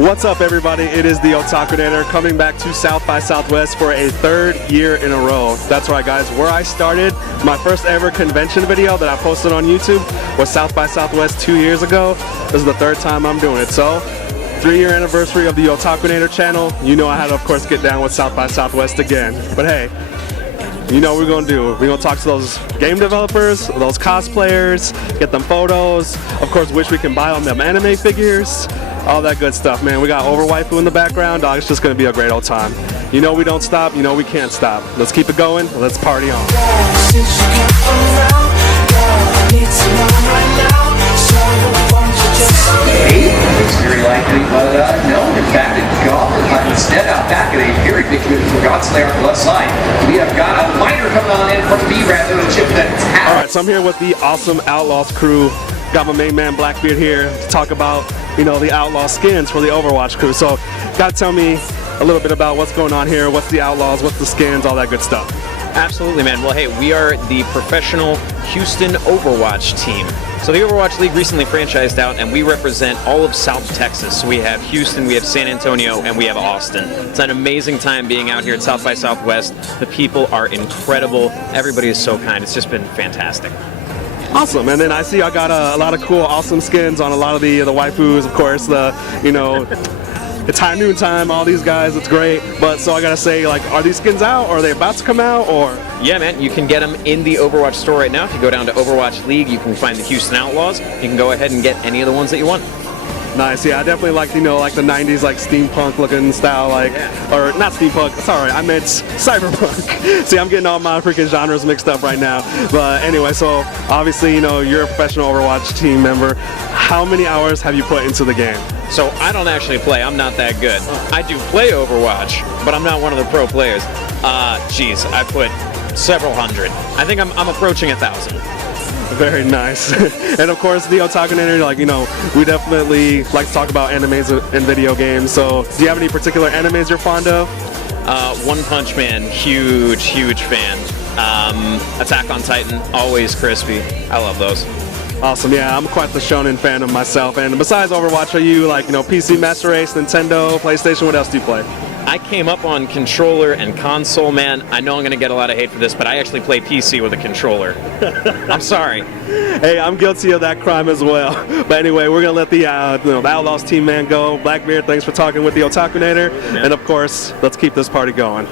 What's up, everybody? It is the Otakunator coming back to South by Southwest for a third year in a row. That's right, guys. Where I started, my first ever convention video that I posted on YouTube was South by Southwest 2 years ago. This is the third time I'm doing it. So, 3-year anniversary of the Otakunator channel. You know I had to, of course, get down with South by Southwest again. But hey, you know what we're going to do. We're going to talk to those game developers, those cosplayers, get them photos, of course, wish we can buy on them anime figures, all that good stuff, man. We got Overwaifu in the background. Dog, it's just going to be a great old time. You know we don't stop. You know we can't stop. Let's keep it going. Let's party on. It's very likely, but no, in fact, it's gone. Instead, out back at a very big move for Godslayer on the left side. We have got a miner coming on in from B rather than a chip that's half. Alright, so I'm here with the awesome Outlaws crew. Got my main man Blackbeard here to talk about, you know, the Outlaw skins for the Overwatch crew. So, gotta tell me a little bit about what's going on here, what's the Outlaws, what's the skins, all that good stuff. Absolutely, man. Well, hey, we are the professional Houston Overwatch team. So the Overwatch League recently franchised out, and we represent all of South Texas. So we have Houston, we have San Antonio, and we have Austin. It's an amazing time being out here at South by Southwest. The people are incredible. Everybody is so kind. It's just been fantastic. Awesome, and then I see I got a lot of cool, awesome skins on a lot of the waifus, of course. It's high noon time, all these guys, it's great. But so I gotta say, like, are these skins out, or are they about to come out, or? Yeah, man, you can get them in the Overwatch store right now. If you go down to Overwatch League, you can find the Houston Outlaws. You can go ahead and get any of the ones that you want. Nice, yeah, I definitely like, like the 90s, like steampunk looking style, like, or not steampunk, sorry, I meant cyberpunk. See, I'm getting all my freaking genres mixed up right now. But anyway, so obviously, you're a professional Overwatch team member. How many hours have you put into the game? So I don't actually play, I'm not that good. I do play Overwatch, but I'm not one of the pro players. Geez, I put several hundred. I think I'm approaching 1,000. Very nice. And of course, the Otakunator, we definitely like to talk about animes and video games. So do you have any particular animes you're fond of? One Punch Man, huge fan. Attack on Titan, always crispy. I love those. Awesome, yeah, I'm quite the shonen fan of myself. And besides Overwatch, are you PC Master Race, Nintendo, PlayStation? What else do you play? I came up on controller and console, man. I know I'm going to get a lot of hate for this, but I actually play PC with a controller. I'm sorry. Hey, I'm guilty of that crime as well. But anyway, we're going to let the Outlaws team man go. Blackbeard, thanks for talking with the Otakunator. And of course, let's keep this party going.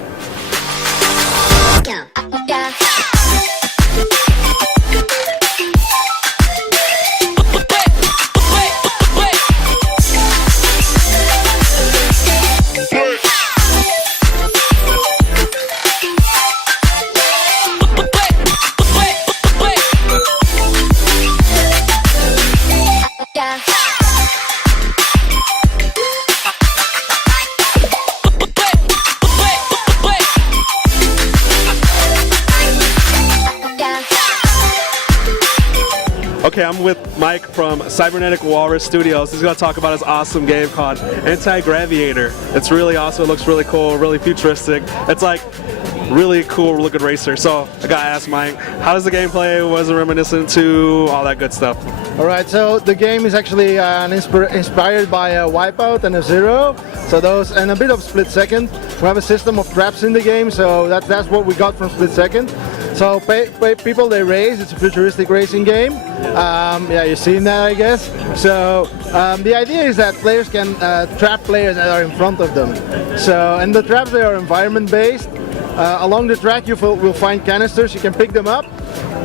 Okay, I'm with Mike from Cybernetic Walrus Studios. He's going to talk about his awesome game called Anti-Graviator. It's really awesome. It looks really cool, really futuristic. It's like really cool looking racer. So I got to ask Mike, how does the game play? What is it reminiscent to? All that good stuff. All right, so the game is actually inspired by Wipeout and F-Zero. So those, and a bit of Split Second. We have a system of traps in the game, so that's what we got from Split Second. So people, they race. It's a futuristic racing game. Yeah, you've seen that, I guess. So the idea is that players can trap players that are in front of them. So, and the traps, they are environment-based. Along the track, you will find canisters. You can pick them up.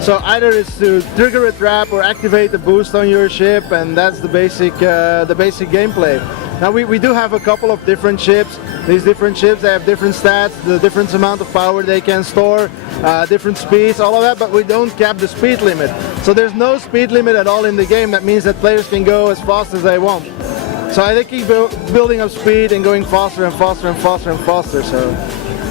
So either it's to trigger a trap or activate a boost on your ship, and that's the basic gameplay. Now we do have a couple of different ships. These different ships, they have different stats, the different amount of power they can store, different speeds, all of that, but we don't cap the speed limit. So there's no speed limit at all in the game. That means that players can go as fast as they want. So I keep building up speed and going faster and faster and faster and faster. So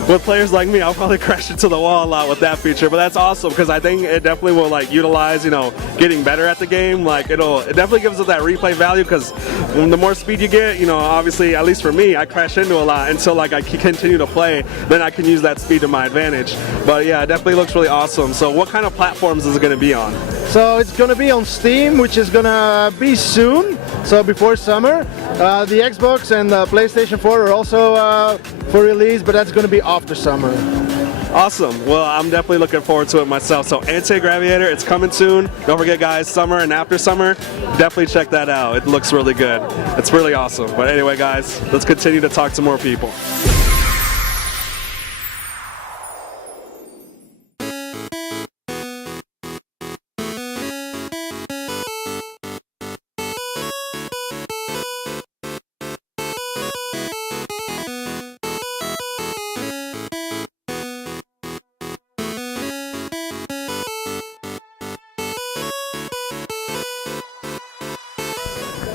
with players like me, I'll probably crash into the wall a lot with that feature, but that's awesome because I think it definitely will utilize, getting better at the game. It definitely gives us that replay value because the more speed you get, obviously, at least for me, I crash into a lot until I continue to play, then I can use that speed to my advantage. But yeah, it definitely looks really awesome. So what kind of platforms is it going to be on? So it's going to be on Steam, which is going to be soon. So before summer, the Xbox and the PlayStation 4 are also for release, but that's going to be after summer. Awesome. Well, I'm definitely looking forward to it myself. So Anti-Graviator, it's coming soon. Don't forget, guys, summer and after summer, definitely check that out. It looks really good. It's really awesome. But anyway, guys, let's continue to talk to more people.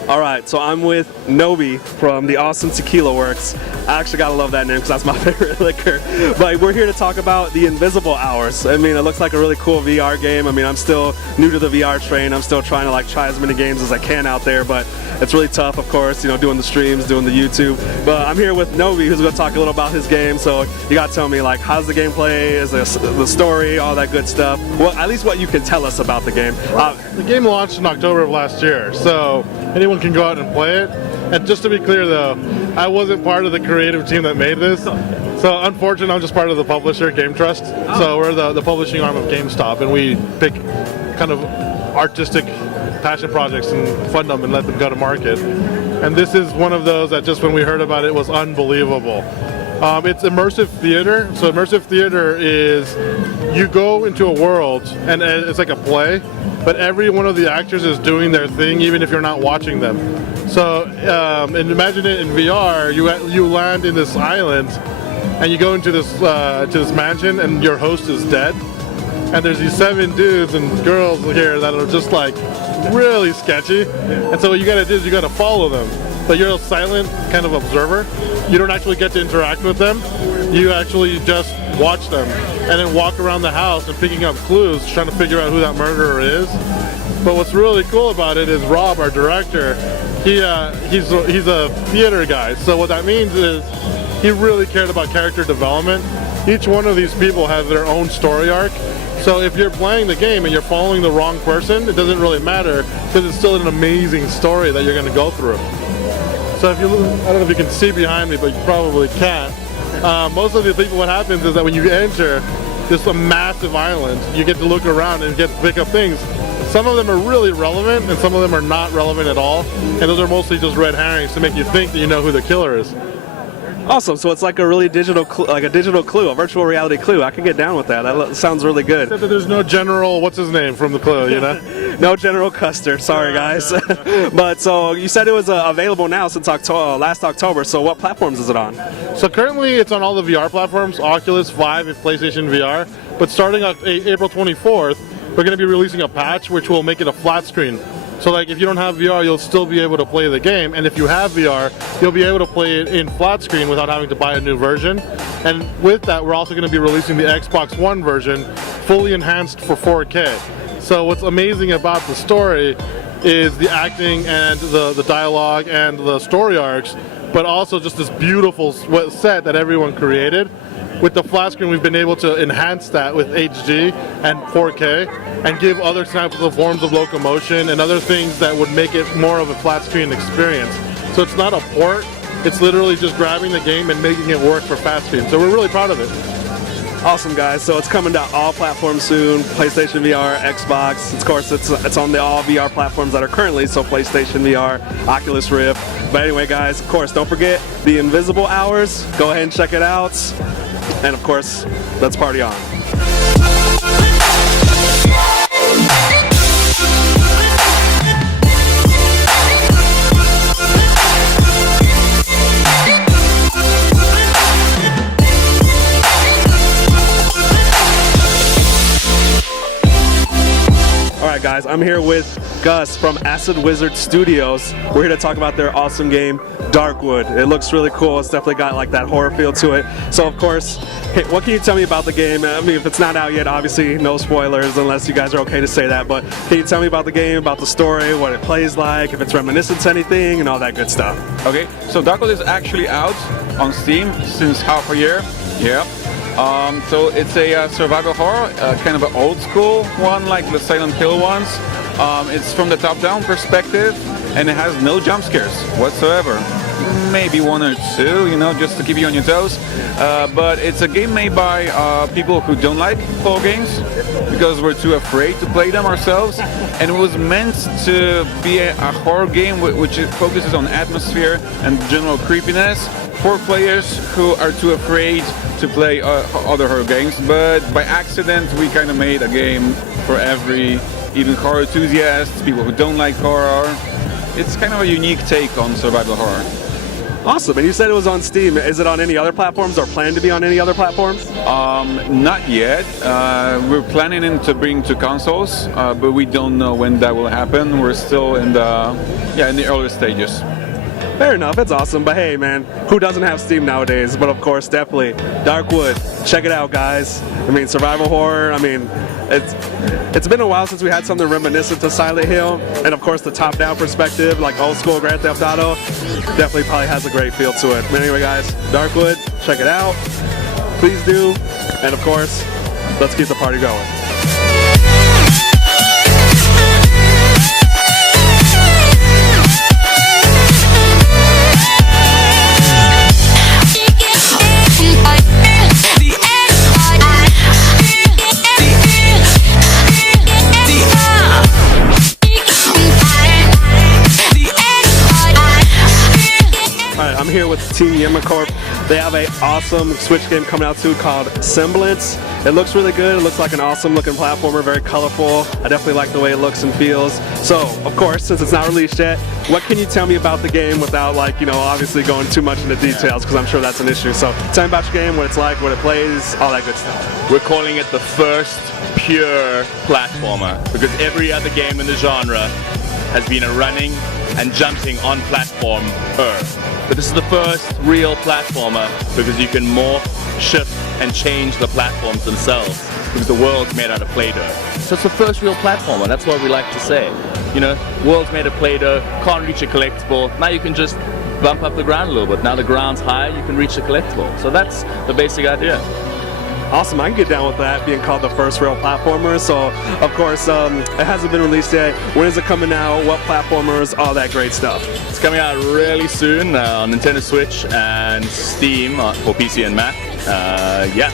All right, so I'm with Nobi from the Awesome Tequila Works. I actually gotta love that name because that's my favorite liquor. But we're here to talk about the Invisible Hours. I mean, it looks like a really cool VR game. I mean, I'm still new to the VR train. I'm still trying to like try as many games as I can out there, but it's really tough, of course, you know, doing the streams, doing the YouTube. But I'm here with Nobi, who's gonna talk a little about his game. So you gotta tell me, like, how's the gameplay, is the story, all that good stuff. Well, at least what you can tell us about the game. The game launched in October of last year, so anyone can go out and play it. And just to be clear though, I wasn't part of the creative team that made this. So unfortunately, I'm just part of the publisher, Game Trust. So we're the publishing arm of GameStop, and we pick kind of artistic passion projects and fund them and let them go to market. And this is one of those that just when we heard about it was unbelievable. It's immersive theater. So immersive theater is you go into a world and it's like a play, but every one of the actors is doing their thing even if you're not watching them. So and imagine it in VR, you land in this island and you go into this mansion and your host is dead. And there's these 7 dudes and girls here that are just like really sketchy. And so what you gotta do is you gotta follow them. But you're a silent kind of observer. You don't actually get to interact with them. You actually just watch them and then walk around the house and picking up clues, trying to figure out who that murderer is. But what's really cool about it is Rob, our director, he's a theater guy. So what that means is he really cared about character development. Each one of these people has their own story arc. So if you're playing the game and you're following the wrong person, it doesn't really matter because it's still an amazing story that you're going to go through. So if you look, I don't know if you can see behind me, but you probably can't. Most of the people, what happens is that when you enter this a massive island, you get to look around and get to pick up things. Some of them are really relevant and some of them are not relevant at all. And those are mostly just red herrings to make you think that you know who the killer is. Awesome. So it's like a really digital, clue, a virtual reality clue. I can get down with that. That sounds really good. Except that there's no general, what's his name from the clue, you know? No General Custer. Sorry, guys. But so you said it was available now since last October. So what platforms is it on? So currently it's on all the VR platforms, Oculus, Vive, and PlayStation VR. But starting on April 24th, we're going to be releasing a patch which will make it a flat screen. So like if you don't have VR, you'll still be able to play the game, and if you have VR, you'll be able to play it in flat screen without having to buy a new version. And with that, we're also going to be releasing the Xbox One version, fully enhanced for 4K. So what's amazing about the story is the acting and the dialogue and the story arcs, but also just this beautiful set that everyone created. With the flat screen, we've been able to enhance that with HD and 4K and give other types of forms of locomotion and other things that would make it more of a flat screen experience. So it's not a port, it's literally just grabbing the game and making it work for flat screen. So we're really proud of it. Awesome, guys. So it's coming to all platforms soon, PlayStation VR, Xbox. Of course, it's on the all VR platforms that are currently, so PlayStation VR, Oculus Rift. But anyway, guys, of course, don't forget the Invisible Hours. Go ahead and check it out. And of course, let's party on. Alright guys, I'm here with Gus from Acid Wizard Studios. We're here to talk about their awesome game, Darkwood. It looks really cool. It's definitely got like that horror feel to it. So of course, hey, what can you tell me about the game? I mean, if it's not out yet, obviously no spoilers unless you guys are okay to say that, but can you tell me about the game, about the story, what it plays like, if it's reminiscent to anything, and all that good stuff? Okay, so Darkwood is actually out on Steam since half a year. Yeah. So it's a survival horror, kind of an old school one, like the Silent Hill ones. It's from the top-down perspective, and it has no jump scares whatsoever. Maybe one or two, you know, just to keep you on your toes. But it's a game made by people who don't like horror games because we're too afraid to play them ourselves. And it was meant to be a horror game which focuses on atmosphere and general creepiness for players who are too afraid to play other horror games. But by accident, we kind of made a game for even horror enthusiasts, people who don't like horror. It's kind of a unique take on survival horror. Awesome. And you said it was on Steam. Is it on any other platforms or planned to be on any other platforms? Not yet. We're planning to bring to consoles, but we don't know when that will happen. We're still in the early stages. Fair enough, it's awesome. But hey, man, who doesn't have Steam nowadays? But of course, definitely Darkwood. Check it out, guys. I mean, survival horror. I mean, it's been a while since we had something reminiscent to Silent Hill, and of course the top-down perspective, like old school Grand Theft Auto, definitely probably has a great feel to it. But anyway, guys, Darkwood, check it out. Please do, and of course, let's keep the party going. I'm here with Team Yema Corp. They have an awesome Switch game coming out too called Assemblance. It looks really good. It looks like an awesome looking platformer, very colorful. I definitely like the way it looks and feels. So, of course, since it's not released yet, what can you tell me about the game without, like, you know, obviously going too much into details, because I'm sure that's an issue. So tell me about your game, what it's like, what it plays, all that good stuff. We're calling it the first pure platformer, because every other game in the genre has been a running and jumping on platformer. But this is the first real platformer because you can morph, shift, and change the platforms themselves because the world's made out of Play-Doh. So it's the first real platformer, that's what we like to say. You know, world's made of Play-Doh, can't reach a collectible, now you can just bump up the ground a little bit. Now the ground's high, you can reach the collectible. So that's the basic idea. Awesome, I can get down with that, being called the first real platformer. So, of course, it hasn't been released yet. When is it coming out? What platformers? All that great stuff. It's coming out really soon on Nintendo Switch and Steam for PC and Mac. Yeah.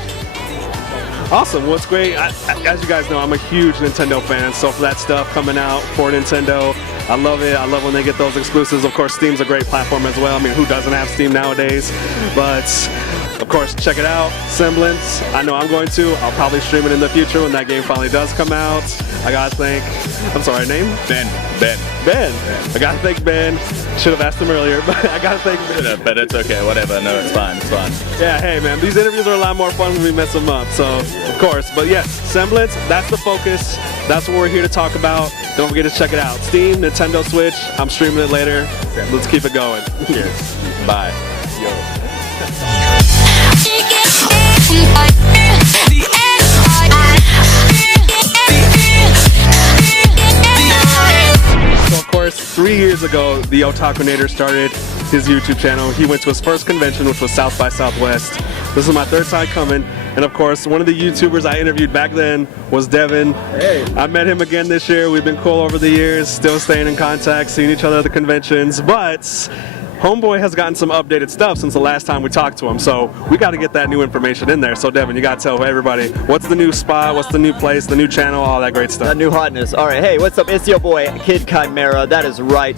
Awesome, well, it's great. As you guys know, I'm a huge Nintendo fan, so for that stuff coming out for Nintendo, I love it. I love when they get those exclusives. Of course, Steam's a great platform as well. I mean, who doesn't have Steam nowadays? But of course, check it out, Assemblance. I know I'm going to. I'll probably stream it in the future when that game finally does come out. I gotta thank, I'm sorry, name? Ben. I gotta thank Ben. Should have asked him earlier, but I gotta thank Ben. But it's okay, whatever. No, it's fine. Yeah, hey man, these interviews are a lot more fun when we mess them up, so of course. But yes, Assemblance, that's the focus. That's what we're here to talk about. Don't forget to check it out. Steam, Nintendo Switch, I'm streaming it later. Let's keep it going. Cheers. Bye. Yo. So of course, 3 years ago, the Otakunator started his YouTube channel. He went to his first convention, which was South by Southwest. This is my third time coming, and of course, one of the YouTubers I interviewed back then was Devin. Hey. I met him again this year. We've been cool over the years, still staying in contact, seeing each other at the conventions, but Homeboy has gotten some updated stuff since the last time we talked to him, so we got to get that new information in there. So Devin, you got to tell everybody, what's the new spot, what's the new place, the new channel, all that great stuff. That new hotness. All right, hey, what's up? It's your boy, Kid Chimaera. That is right.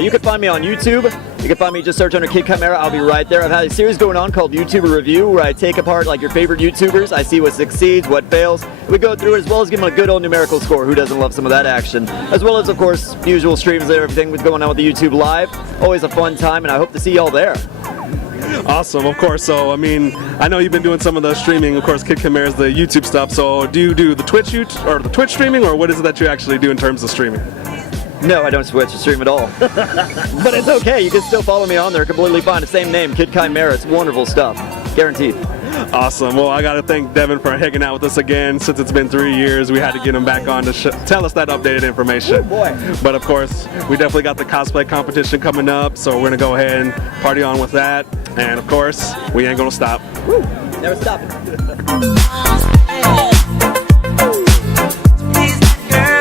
You can find me on YouTube. You can find me, just search under Kid Chimaera. I'll be right there. I've had a series going on called YouTuber Review, where I take apart like your favorite YouTubers. I see what succeeds, what fails. We go through it as well as give them a good old numerical score. Who doesn't love some of that action? As well as, of course, usual streams and everything that's going on with the YouTube Live. Always a fun time, and I hope to see y'all there. Awesome, of course. So, I mean, I know you've been doing some of the streaming. Of course, Kid Chimaera's the YouTube stuff. So, do you do the Twitch streaming, or what is it that you actually do in terms of streaming? No, I don't switch to stream at all. But it's okay. You can still follow me on there. Completely fine. The same name, Kid Chimaera. It's wonderful stuff. Guaranteed. Awesome. Well, I got to thank Devin for hanging out with us again. Since it's been 3 years, we had to get him back on to tell us that updated information. Oh boy. But of course, we definitely got the cosplay competition coming up, so we're going to go ahead and party on with that. And of course, we ain't going to stop. Woo. Never stopping. Please, girl.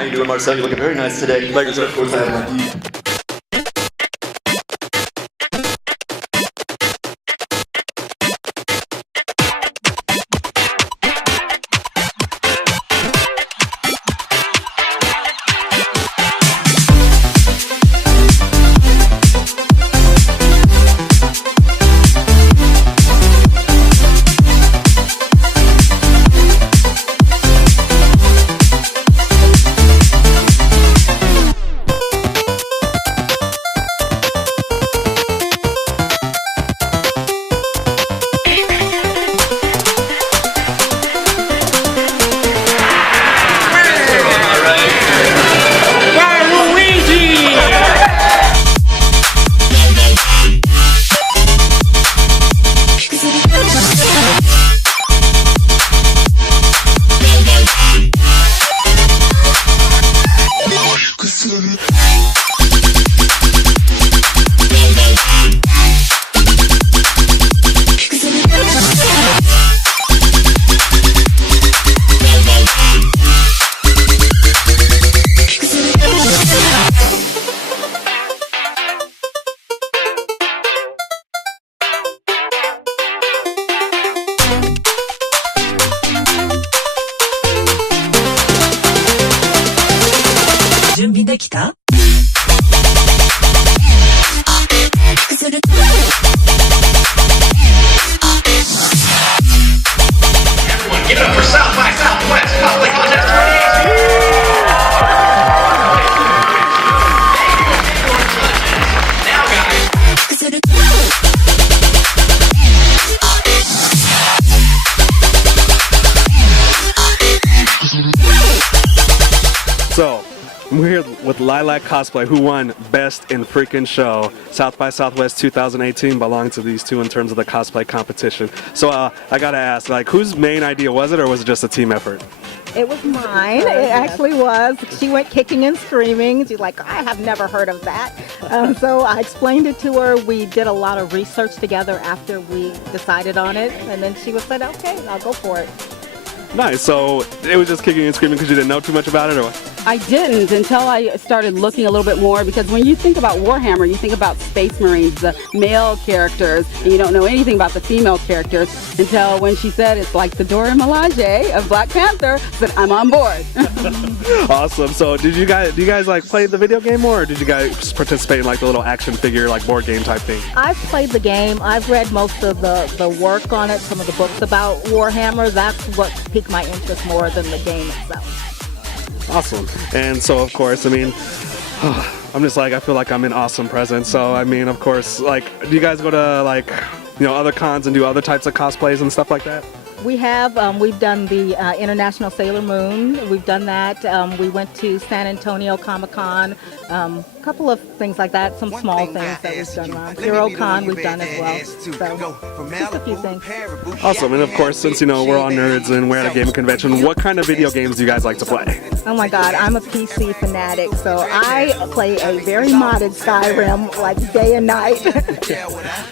How you doing, Marcel? You looking very nice today. Like yourself, of course, I have my Give it up for South by Southwest Cosplay Contest 2018. So, we're here with Lilac Cosplay, who won Best in Freaking Show. South by Southwest 2018 belonged to these two in terms of the cosplay competition. So I gotta ask, like, whose main idea was it, or was it just a team effort? It was mine. It actually was. She went kicking and screaming. She's like, I have never heard of that. So I explained it to her. We did a lot of research together after we decided on it. And then she was said, okay, I'll go for it. Nice. So it was just kicking and screaming because you didn't know too much about it, or what? I didn't until I started looking a little bit more, because when you think about Warhammer, you think about Space Marines, the male characters, and you don't know anything about the female characters until when she said it's like the Dora Milaje of Black Panther, said I'm on board. Awesome. So do you guys like play the video game more, or did you guys participate in like the little action figure like board game type thing? I've played the game. I've read most of the work on it, some of the books about Warhammer. That's what piqued my interest more than the game itself. Awesome. And so, of course, I mean, I'm just like, I feel like I'm in awesome presence. So, I mean, of course, like, do you guys go to, like, you know, other cons and do other types of cosplays and stuff like that? We have. We've done the International Sailor Moon. We've done that. We went to San Antonio Comic-Con. A couple of things like that. Some small things that we've done around. HeroCon we've done as well. So just a few things. Awesome. And of course, since, you know, we're all nerds and we're at a gaming convention, what kind of video games do you guys like to play? Oh my God, I'm a PC fanatic, so I play a very modded Skyrim like day and night.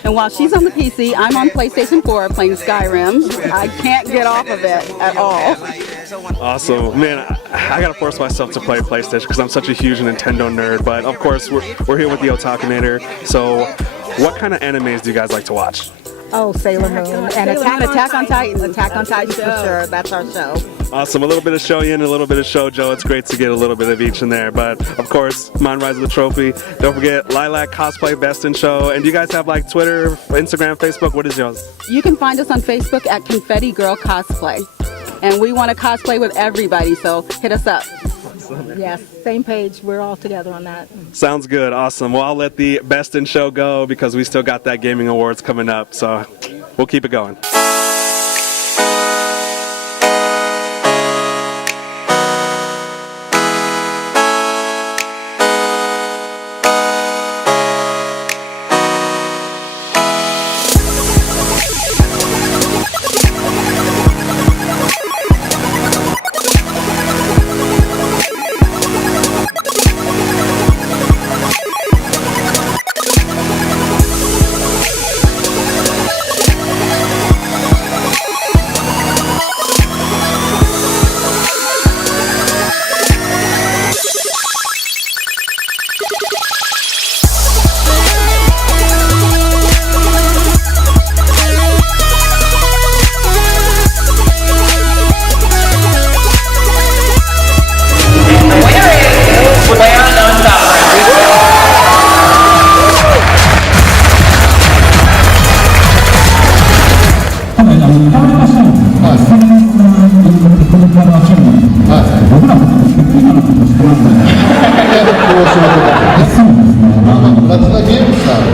And while she's on the PC, I'm on PlayStation 4 playing Skyrim. I can't get off of it at all. Awesome. Man, I gotta force myself to play PlayStation because I'm such a huge Nintendo nerd, but of course we're here with the Otakunator. So what kind of animes do you guys like to watch? Oh, Sailor Moon and Attack on Titan. Attack on Titan for sure. That's our show. Awesome. A little bit of Shonen and a little bit of Shoujo. It's great to get a little bit of each in there. But of course, Mon Rise of the Trophy. Don't forget Lilac Cosplay Best in Show. And do you guys have like Twitter, Instagram, Facebook? What is yours? You can find us on Facebook at Confetti Girl Cosplay. And we want to cosplay with everybody, so hit us up. Yes, same page. We're all together on that. Sounds good. Awesome. Well, I'll let the Best in Show go because we still got that Gaming Awards coming up. So we'll keep it going.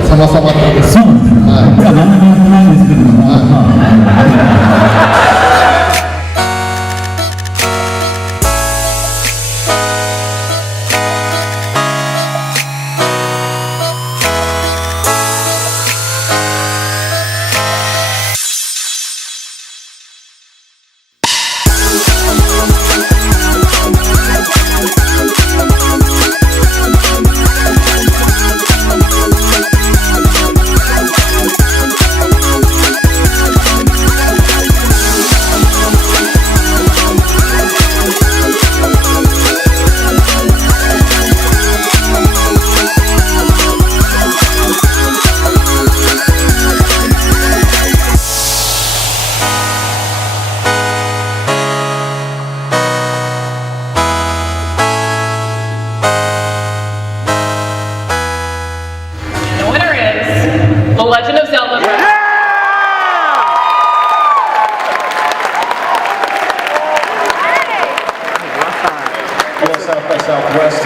sama-sama terkesima. Ya, mana di situ.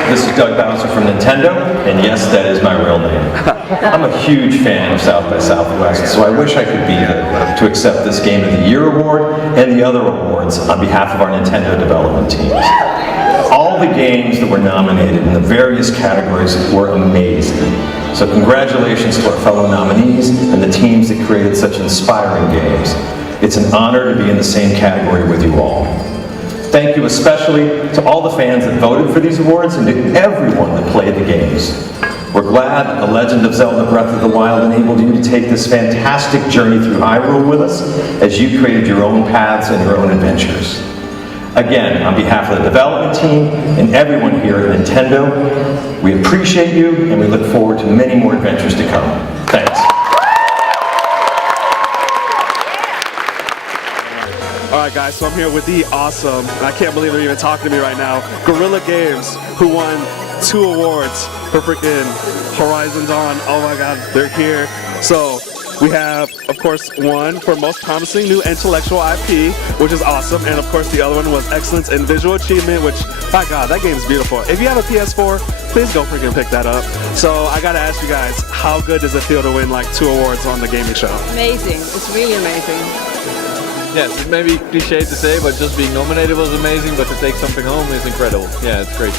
This is Doug Bowser from Nintendo, and yes, that is my real name. I'm a huge fan of South by Southwest, so I wish I could be to accept this Game of the Year award and the other awards on behalf of our Nintendo development teams. All the games that were nominated in the various categories were amazing. So congratulations to our fellow nominees and the teams that created such inspiring games. It's an honor to be in the same category with you all. Thank you especially to all the fans that voted for these awards and to everyone that played the games. We're glad that The Legend of Zelda Breath of the Wild enabled you to take this fantastic journey through Hyrule with us as you created your own paths and your own adventures. Again, on behalf of the development team and everyone here at Nintendo, we appreciate you and we look forward to many more adventures to come. Thanks. Alright guys, so I'm here with the awesome, and I can't believe they're even talking to me right now, Guerrilla Games, who won 2 awards for freaking Horizon Dawn. Oh my god, they're here. So, we have, of course, one for Most Promising New Intellectual IP, which is awesome, and of course the other one was Excellence in Visual Achievement, which, my god, that game's beautiful. If you have a PS4, please go freaking pick that up. So, I gotta ask you guys, how good does it feel to win like 2 awards on the gaming show? Amazing, it's really amazing. Yes, it may be cliche to say, but just being nominated was amazing, but to take something home is incredible. Yeah, it's great.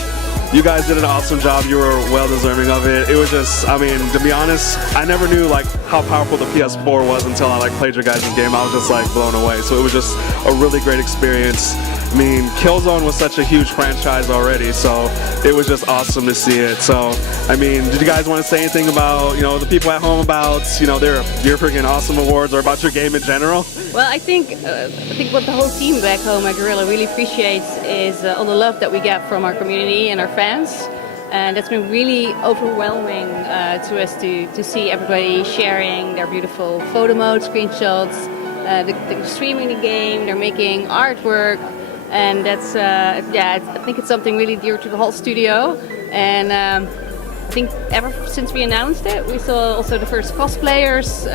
You guys did an awesome job. You were well deserving of it. It was just, I mean, to be honest, I never knew like how powerful the PS4 was until I like played your guys' game. I was just like blown away. So it was just a really great experience. I mean, Killzone was such a huge franchise already, so it was just awesome to see it. So, I mean, did you guys want to say anything about, you know, the people at home about, you know, your freaking awesome awards or about your game in general? Well, I think what the whole team back home at Guerrilla really appreciates is all the love that we get from our community and our fans. And that's been really overwhelming to us to see everybody sharing their beautiful photo mode, screenshots, they're streaming the game, they're making artwork. And that's, yeah, I think it's something really dear to the whole studio. And I think ever since we announced it, we saw also the first cosplayers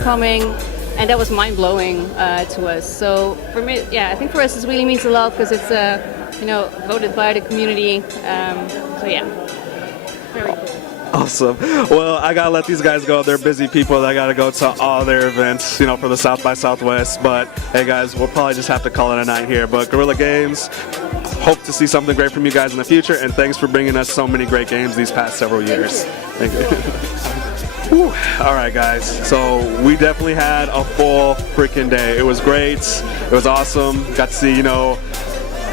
coming, and that was mind-blowing to us. So for me, yeah, I think for us it really means a lot because it's, you know, voted by the community. So yeah, very cool. Awesome. Well, I gotta let these guys go. They're busy people. I gotta go to all their events, you know, for the South by Southwest. But hey, guys, we'll probably just have to call it a night here. But Guerrilla Games, hope to see something great from you guys in the future. And thanks for bringing us so many great games these past several years. Thank you. All right, guys. So we definitely had a full freaking day. It was great. It was awesome. Got to see, you know,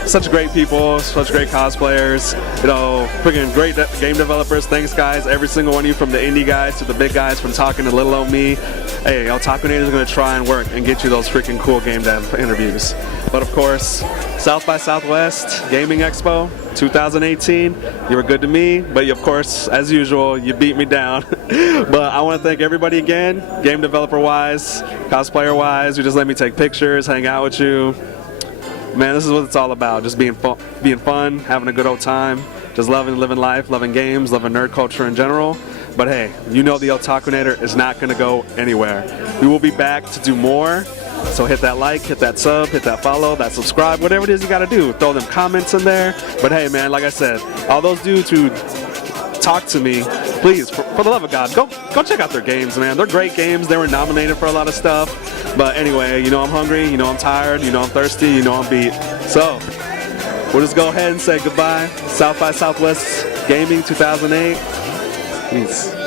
such great people, such great cosplayers, you know, freaking great game developers. Thanks, guys, every single one of you, from the indie guys to the big guys, from talking to little old me. Hey, Otaku Native is going to try and work and get you those freaking cool game dev interviews. But of course, South by Southwest Gaming Expo 2018, you were good to me, but of course, as usual, you beat me down. But I want to thank everybody again, game developer wise, cosplayer wise, who just let me take pictures, hang out with you. Man, this is what it's all about, just being fun, having a good old time, just living life, loving games, loving nerd culture in general. But hey, you know the Otakunator is not going to go anywhere. We will be back to do more, so hit that like, hit that sub, hit that follow, that subscribe, whatever it is you got to do. Throw them comments in there. But hey, man, like I said, all those dudes who talk to me please, for the love of God, go check out their games, man. They're great games. They were nominated for a lot of stuff. But anyway, you know I'm hungry, you know I'm tired, you know I'm thirsty, you know I'm beat. So we'll just go ahead and say goodbye. South by Southwest Gaming 2008. Peace.